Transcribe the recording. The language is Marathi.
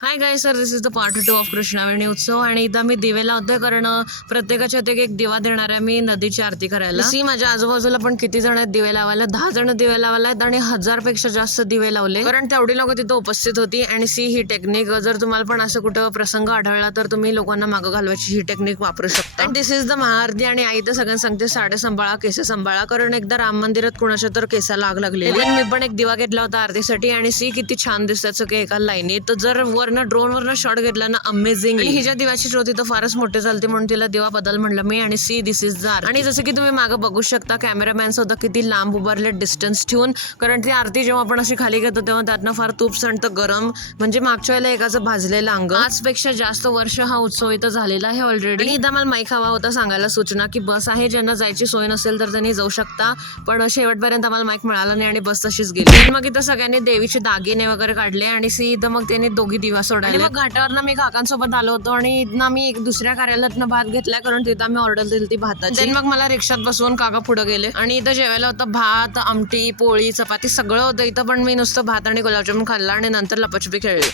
Hi guys, sir this is the part 2 of Krishnaveni उत्सव. आणि इथं मी दिवे लावतोय कारण प्रत्येकाच्या ते एक दिवा देणार आहे मी नदीची आरती करायला. सी माझ्या आजूबाजूला पण किती जण आहेत दिवे लावायला, 10 जण दिवे लावायला आहेत आणि 1000 पेक्षा जास्त दिवे लावले कारण तेवढी लोक तिथं उपस्थित होती. आणि सी ही टेक्निक जर तुम्हाला पण असं कुठं प्रसंग आढळला तर तुम्ही लोकांना मागं घालवायची ही टेक्निक वापरू शकता. अँड दिस इज द महाआरती. आणि आई तर सगळ्यांना सांगते साडे सांभाळा, केस सांभाळा, कारण एकदा राम मंदिरात कुणाच्या तर केसाला आग लागली. मी पण एक दिवा घेतला होता आरतीसाठी आणि सी किती छान दिसतात सगळे एका लाईनीत. तर जर ड्रोन वरनं शॉट घेतला ना, अमेझिंग. आणि हिच्या दिवाची ज्योती तर फारच मोठी चालते म्हणून तिला दिवा बदल म्हणलं मी. आणि सी दिस इज द आरती. आणि जसं की तुम्ही मागे बघू शकता कॅमेरामॅन सुद्धा किती लांब उभारले डिस्टन्स ठेवून, कारण ती आरती जेव्हा आपण अशी खाली घेतो तेव्हा त्यातनं फार तूप सांडतं गरम, म्हणजे मागच्या वेळेला एकाचं भाजलेलं अंग. 5 पेक्षा जास्त वर्ष हा उत्सव इथं झालेला आहे ऑलरेडी. आणि इथं मला माईक हवा होता सांगायला सूचना की बस आहे, ज्यांना जायची सोय नसेल तर त्यांनी जाऊ शकता, पण शेवटपर्यंत आम्हाला माईक मिळाला नाही आणि बस तशीच गेली. मग इथं सगळ्यांनी देवीचे दागिने वगैरे काढले आणि सी इथं मग त्यांनी दोघी दिवा सोडायला. मग घाटावर मी काकांसोबत आलो होतो आणि इथनं मी एक दुसऱ्या कार्यालयातनं भात घेतलाय कारण तिथं आम्ही ऑर्डर दिली ती भाताची. मग मला रिक्षात बसवून काका पुढे गेले आणि इथं जेवायला होतं भात, आमटी, पोळी, चपाती सगळं होतं इथं. पण मी नुसतं भात आणि गुलाबजामुन खाल्ला आणि नंतर लपाछपी खेळली.